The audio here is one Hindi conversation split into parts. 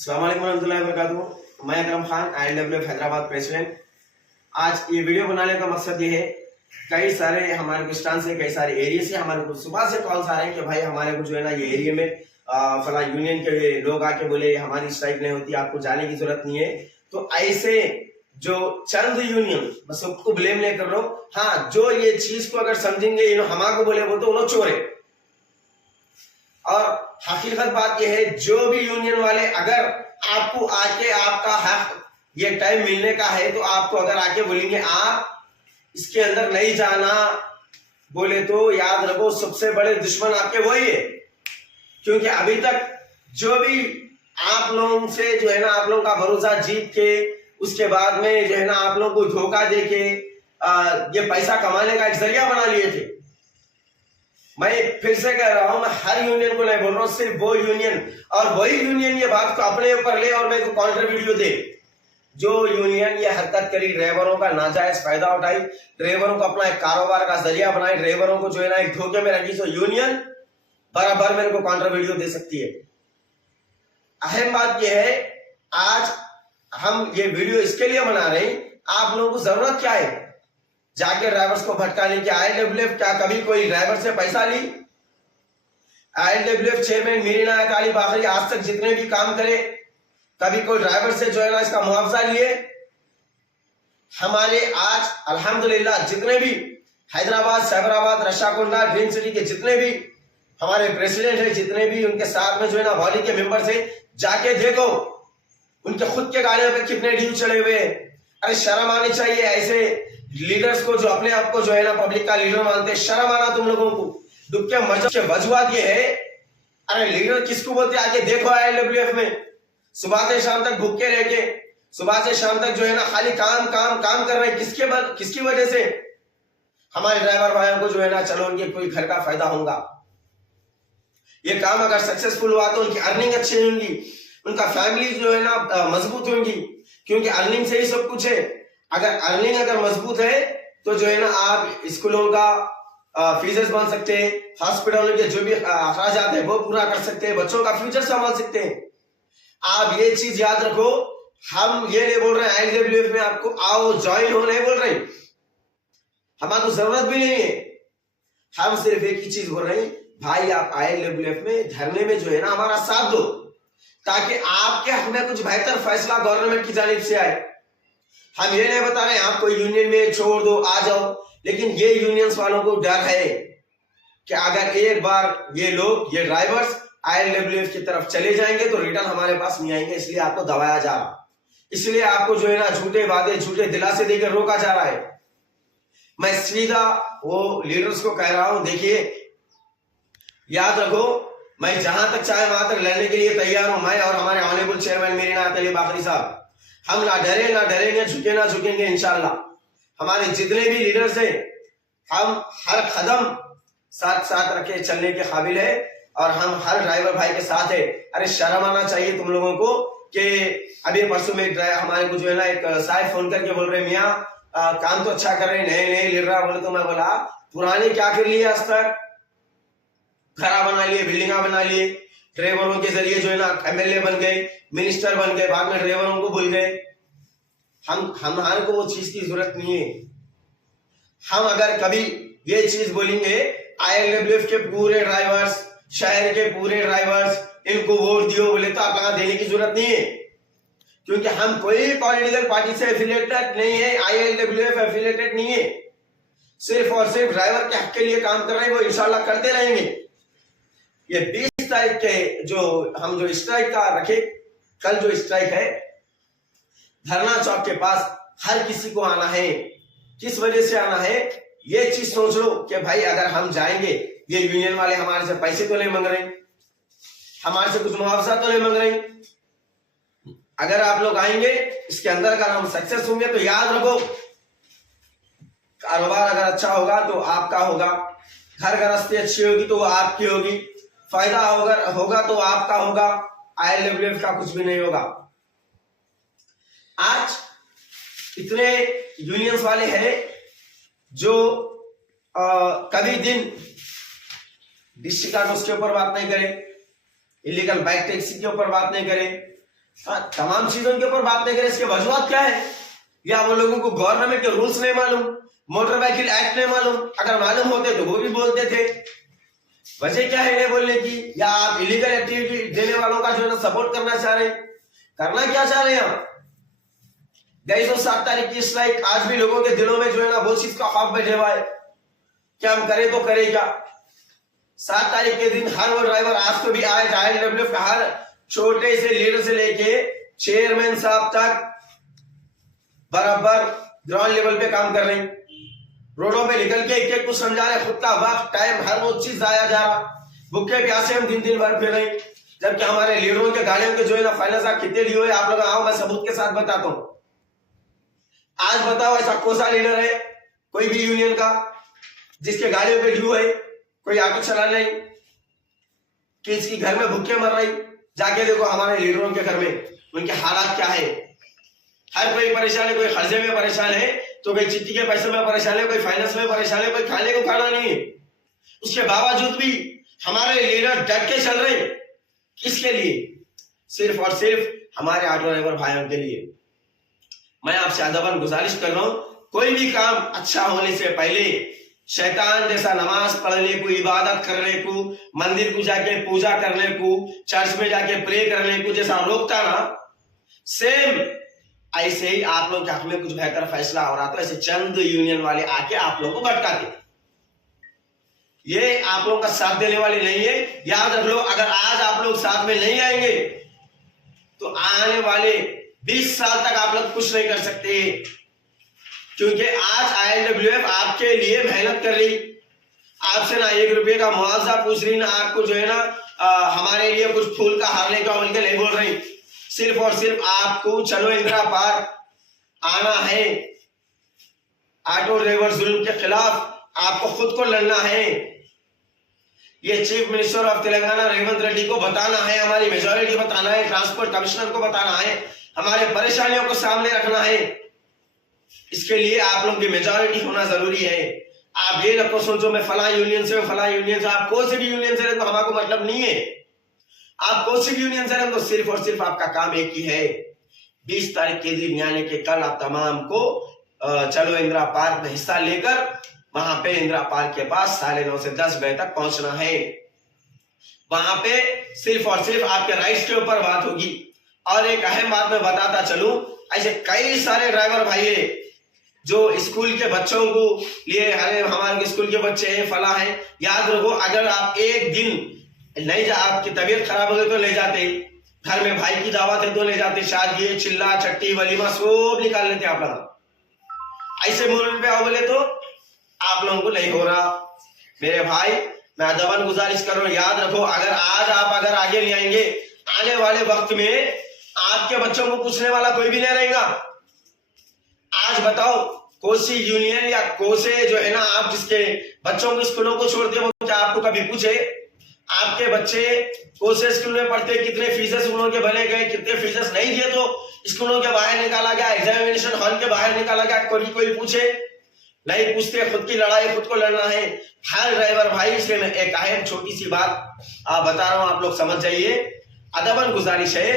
अस्सलाम वालेकुम रहमतुल्लाहि व बरकातुहू। मैं अकरम खान ILWF हैदराबाद प्रेसिडेंट। आज ये वीडियो बनाने का मकसद ये है, कई सारे हमारे पाकिस्तान से कई सारे एरिया से हमारे को सुबह से कॉल्स आ रहे हैं कि भाई हमारे को जो है ना ये एरिया में फला यूनियन के लोग आके बोले हमारी स्ट्राइक नहीं होती, आपको जाने की जरूरत नहीं है। तो ऐसे जो चंद यूनियन, बस सबको ब्लेम नहीं कर रहा हूँ, हाँ जो ये चीज को अगर समझेंगे हमारे बोले वो तो उन्होंने चोर है। और हकीकत बात यह है, जो भी यूनियन वाले अगर आपको आके आपका हक ये टाइम मिलने का है तो आपको अगर आके बोलेंगे आप इसके अंदर नहीं जाना बोले तो याद रखो सबसे बड़े दुश्मन आपके वही है। क्योंकि अभी तक जो भी आप लोगों से जो है ना आप लोगों का भरोसा जीत के उसके बाद में जो है ना आप लोगों को धोखा दे के ये पैसा कमाने का एक जरिया बना लिए थे। मैं फिर से कह रहा हूं, मैं हर यूनियन को नहीं बोल रहा हूं, सिर्फ वो यूनियन और वही यूनियन ये बात को अपने ऊपर ले और मेरे को काउंटर वीडियो दे जो यूनियन ये हरकत करी, ड्राइवरों का नाजायज फायदा उठाई, ड्राइवरों को अपना एक कारोबार का जरिया बनाए, ड्राइवरों को जो है ना एक धोखे में रखी, तो यूनियन बराबर मेरे को काउंटर वीडियो दे सकती है। अहम बात यह है, आज हम ये वीडियो इसके लिए बना रहे हैं, आप लोगों को जरूरत क्या है जाके ड्राइवर्स को भटकाने की? ILWF क्या कभी कोई ड्राइवर से पैसा ली? ILWF चेयरमैन मीर इनायत अली बाकरी आज तक जितने भी काम करे कभी कोई ड्राइवर से जो है ना इसका मुआवजा लिए? हमारे आज अल्हम्दुलिल्लाह जितने भी हैदराबाद, साबराबाद, रशाकोंडा, ड्रीम सिटी के जितने भी हमारे प्रेसिडेंट है, जितने भी उनके साथ में जो है ना बॉडी के मेंबर्स है, जाके देखो उनके खुद के गाड़ियों पे कितने ड्यू चढ़े हुए हैं। अरे शर्म आनी चाहिए ऐसे लीडर्स को जो अपने आप को जो है ना पब्लिक का लीडर मानते हैं। शर्म आना तुम लोगों को। दुख के मजहब के वजूहत ये है, अरे लीडर किसको बोलते हैं? आके देखो ILWF में सुबह से शाम तक भूखे रह के, सुबह से शाम तक जो है ना खाली काम काम काम कर रहे हैं। किसकी वजह से? हमारे ड्राइवर भाइयों को जो है ना चलो उनके कोई घर का फायदा होगा, ये काम अगर सक्सेसफुल हुआ तो उनकी अर्निंग अच्छी होंगी, उनका फैमिली जो है ना मजबूत होंगी, क्योंकि अर्निंग से ही सब कुछ है। अगर अर्निंग अगर मजबूत है तो जो है ना आप स्कूलों का फीसेस बन सकते हैं, हॉस्पिटलों के जो भी अखराजात है वो पूरा कर सकते हैं, बच्चों का फ्यूचर संभाल सकते हैं। आप ये चीज याद रखो, हम ये नहीं बोल रहे हैं ILWF में आपको आओ ज्वाइन हो, नहीं बोल रहे, हमारी जरूरत भी नहीं है। हम सिर्फ एक ही चीज बोल रहे हैं, भाई आप ILWF में धरने में जो है ना हमारा साथ दो, ताकि आपके हक में कुछ बेहतर फैसला गवर्नमेंट की जानिब से आए। हम ये नहीं बता रहे आपको यूनियन में छोड़ दो आ जाओ, लेकिन ये यूनियंस वालों को डर है कि अगर एक बार ये लोग ये ड्राइवर्स ILWF की तरफ चले जाएंगे तो रिटर्न हमारे पास नहीं आएंगे। इसलिए आपको दबाया जा रहा, इसलिए आपको जो है ना झूठे वादे झूठे दिलासे देकर रोका जा रहा है। मैं सीधा वो लीडर्स को कह रहा हूं, देखिए याद रखो, मैं जहां तक चाहे वहां तक लड़ने के लिए तैयार हूं। मैं और हमारे ऑनरेबल चेयरमैन मीर इनायत अली बाकरी साहब, हम ना डरेंगे, झुके ना झुकेंगे इंशाल्लाह। हमारे जितने भी लीडर्स हैं, हम हर कदम साथ साथ रखे चलने के काबिल है और हम हर ड्राइवर भाई के साथ है। अरे शर्म आना चाहिए तुम लोगों को कि अभी परसों में हमारे को जो है ना एक साहब फोन करके बोल रहे मियाँ काम तो अच्छा कर रहे, नए लीडर बोले। तो मैं बोला पुराने क्या कर लिए आज तक? घरा बना लिए, बिल्डिंगा बना लिए, ड्राइवरों के जरिए जो है ना MLA बन गए, मिनिस्टर बन गए, बाद में ड्राइवरों को भूल गए। हमारे को वो चीज की जरूरत नहीं है। हम अगर कभी ये चीज बोलेंगे ILWF के पूरे ड्राइवर्स, शहर के पूरे ड्राइवर्स इनको वोट दियो बोले तो आप देने की जरूरत नहीं है, क्योंकि हम कोई पॉलिटिकल पार्टी से एफिलिएटेड नहीं है, ILWF एफिलिएटेड नहीं है। सिर्फ और सिर्फ ड्राइवर के हक के लिए काम कर रहे हैं, वो इंशाल्लाह करते रहेंगे। ये 20 तारीख के हम जो स्ट्राइक का रखे, कल जो स्ट्राइक है धरना चौक के पास, हर किसी को आना है। किस वजह से आना है ये चीज सोच लो कि भाई अगर हम जाएंगे, ये यूनियन वाले हमारे से पैसे तो नहीं मांग रहे, हमारे से कुछ मुआवजा तो नहीं मांग रहे। अगर आप लोग आएंगे इसके अंदर अगर हम सक्सेस होंगे तो याद रखो, कारोबार अगर अच्छा होगा तो आपका होगा, घर गृहस्थी अच्छी होगी तो वो आपकी होगी, फायदा होगा तो आपका होगा, ILWF का कुछ भी नहीं होगा। आज इतने यूनियंस वाले हैं जो कभी दिन डिस्ट्रिक्ट कागज के ऊपर बात नहीं करें, इलीगल बाइक टैक्सी के ऊपर बात नहीं करें, तमाम चीजों के ऊपर बात नहीं करें, इसके वजूहत क्या है? या वो लोगों को गवर्नमेंट के रूल्स नहीं मालूम, मोटर व्हीकल एक्ट नहीं मालूम, अगर मालूम होते तो वो भी बोलते थे। वजह क्या है इन्हें बोलने की? या आप इलीगल एक्टिविटी देने वालों का जो है ना सपोर्ट करना चाह रहे हैं? करना क्या चाह रहे हैं आप? 7 तारीख की स्ट्राइक, आज भी लोगों के दिलों में जो है ना वो चीज का खौफ बैठे हुआ है कि हम करें तो करें क्या। 7 तारीख के दिन हर वो ड्राइवर, आज तो भी आए ILWF का हर छोटे से लीडर से लेके चेयरमैन साहब तक बराबर ग्राउंड लेवल पे काम कर रहे हैं, रोडों पे निकल के एक एक को समझा रहे, खुद का वक्त टाइम हर वो चीज आया जा रहा, भूखे प्यासे हम दिन भर फिर रहे, जबकि हमारे लीडरों के गाड़ियों के जो है ना फाइनेंस आप कितने लिए हुए, आप लोग आओ मैं सबूत के साथ बताता हूं। आज बताओ ऐसा कौन सा लीडर है कोई भी यूनियन का जिसके गाड़ियों पे ड्यू है, कोई ऑटो चला नहीं, कि इसकी घर में भूखे मर रही? जाके देखो हमारे लीडरों के घर में उनके हालात क्या है। हर कोई परेशान है, कोई कर्जे में परेशान है, तो कोई चिट्ठी के पैसे में परेशान है, कोई फाइनेंस में परेशान है, कोई खाने को खाना नहीं है। उसके बावजूद भी हमारे लीडर डट के चल रहे, किसके लिए? सिर्फ और सिर्फ हमारे ऑटो ड्राइवर भाइयों के लिए। मैं आपसे अदबन गुजारिश कर रहा हूं, कोई भी काम अच्छा होने से पहले शैतान जैसा नमाज पढ़ने को, इबादत करने को, मंदिर को जाके पूजा करने को, चर्च में जाके प्रे करने को जैसा रोकता ना, सेम ऐसे ही आप लोग के हक में कुछ बेहतर फैसला हो रहा तो ऐसे चंद यूनियन वाले आके आप लोगों को भटकाते। ये आप लोगों का साथ देने वाले नहीं है, याद रख लो। अगर आज आप लोग साथ में नहीं आएंगे तो आने वाले 20 साल तक आप लोग कुछ नहीं कर सकते, क्योंकि आज ILWF आपके लिए मेहनत कर रही, आपसे ना 1 रुपये का मुआवजा पूछ रही, ना आपको जो है ना हमारे लिए कुछ फूल का हार लेकर बोलकर नहीं बोल रही। सिर्फ और सिर्फ आपको चलो इंदिरा पार्क आना है, ऑटो ड्राइवर जुल्म के खिलाफ आपको खुद को लड़ना है। ये chief minister of Telangana Revanth Reddy को बताना है, हमारी मेजोरिटी को बताना है, ट्रांसपोर्ट कमिश्नर को बताना है, हमारे परेशानियों को सामने रखना है। इसके लिए आप लोगों की मेजोरिटी होना जरूरी है। आप ये न सोचो मैं फला यूनियन से, फला यूनियन से, आप कोई से भी यूनियन से तो हमारे को मतलब नहीं है। आप कोई से भी यूनियन से तो सिर्फ और सिर्फ आपका काम एक ही है, 20 तारीख के दिन यानी कि कल आप तमाम को चलो इंदिरा पार्क में हिस्सा लेकर वहां पे इंदिरा पार्क के पास 9:30 से 10 बजे तक पहुंचना है। वहां पे सिर्फ और सिर्फ आपके राइट्स के ऊपर बात होगी। और एक अहम बात मैं बताता चलूं, ऐसे कई सारे ड्राइवर भाई है जो स्कूल के बच्चों को लिए, अरे हमारे स्कूल के बच्चे हैं फला है, याद रखो अगर आप एक दिन नहीं जा, आपकी तबीयत खराब हो गई तो ले जाते, घर में भाई की दावत है तो ले जाते, शादी चिल्ला चट्टी वलीमा सब निकाल लेते आप लोग। ऐसे मोमेंट पे आओ बोले तो आप लोगों को नहीं हो रहा। मेरे भाई मैं अदबन गुजारिश कर रहा हूं, याद रखो अगर आज आप अगर आगे नहीं आएंगे, आने वाले वक्त में आपके बच्चों को पूछने वाला कोई भी नहीं रहेगा। आज बताओ कोसी यूनियन या कोसे जो है ना, आप जिसके बच्चों को स्कूलों को छोड़ते हो, क्या आपको कभी पूछे आपके बच्चे कोसे स्कूल में पढ़ते कितने फीसेस उन्होंने के भरे गए, कितने फीसेस नहीं दिए तो स्कूलों के बाहर निकाला गया, एग्जामिनेशन हॉल के बाहर निकाला गया? कोई पूछे नहीं, पूछते। खुद की लड़ाई खुद को लड़ना है हर ड्राइवर भाई। इसलिए मैं एक अहम छोटी सी बात बता रहा हूं, आप लोग समझ जाइए। अदबन गुजारिश है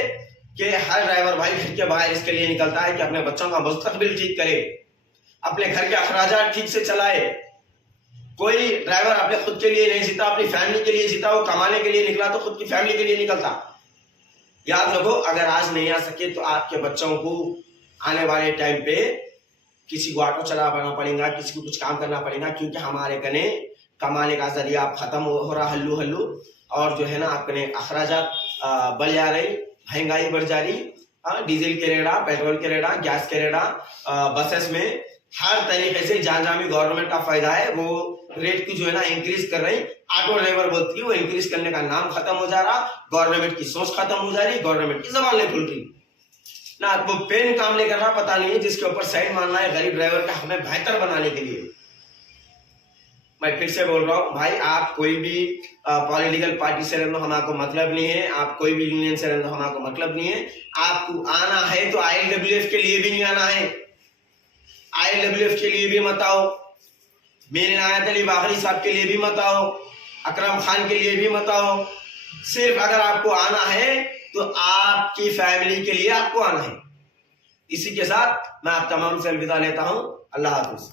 कि हर ड्राइवर भाई घर के बाहर इसके लिए निकलता है कि अपने बच्चों का मुस्तकबिल ठीक करे, अपने घर के अखराजात ठीक से चलाए। कोई ड्राइवर अपने खुद के लिए नहीं जीता, अपनी फैमिली के लिए जीता। वो कमाने के लिए निकला तो खुद की फैमिली के लिए निकलता। याद रखो अगर आज नहीं आ सके तो आपके बच्चों को आने वाले टाइम पे किसी को ऑटो चलाना पड़ेगा, किसी को कुछ काम करना पड़ेगा, क्योंकि हमारे कने कमाने का जरिया खत्म हो रहा हल्लू हल्लू, और जो है ना आपने अखराजात बढ़ जा रही, महंगाई बढ़ जा रही, डीजल के रेड़ा, पेट्रोल के रेड़ा, गैस के रेड़ा, बसेस में हर तरीके से जहां जहां भी गवर्नमेंट का फायदा है वो रेट की जो है ना इंक्रीज कर रही। ऑटो ड्राइवर बोलती है वो इंक्रीज करने का नाम खत्म हो जा रहा, गवर्नमेंट की सोच खत्म हो जा रही, गवर्नमेंट की जबान नहीं खुल रही ना, वो पेन काम नहीं कर रहा, पता नहीं है जिसके ऊपर साइड मारना है गरीब ड्राइवर का हमें बेहतर बनाने के लिए। मैं फिर से बोल रहा हूँ भाई, आप कोई भी पॉलिटिकल पार्टी से रहना हमारे को मतलब नहीं है, आप कोई भी यूनियन से रहना हमारे को मतलब नहीं है। आपको आना है तो ILWF के लिए भी नहीं आना है, ILWF के लिए भी मत आओ, मीर इनायत अली बागरी साहब के लिए भी मत आओ, अकरम खान के लिए भी मत आओ। सिर्फ अगर आपको आना है तो आपकी फैमिली के लिए आपको आना है। इसी के साथ मैं आप तमाम से अलविदा लेता हूं। अल्लाह हाफिज।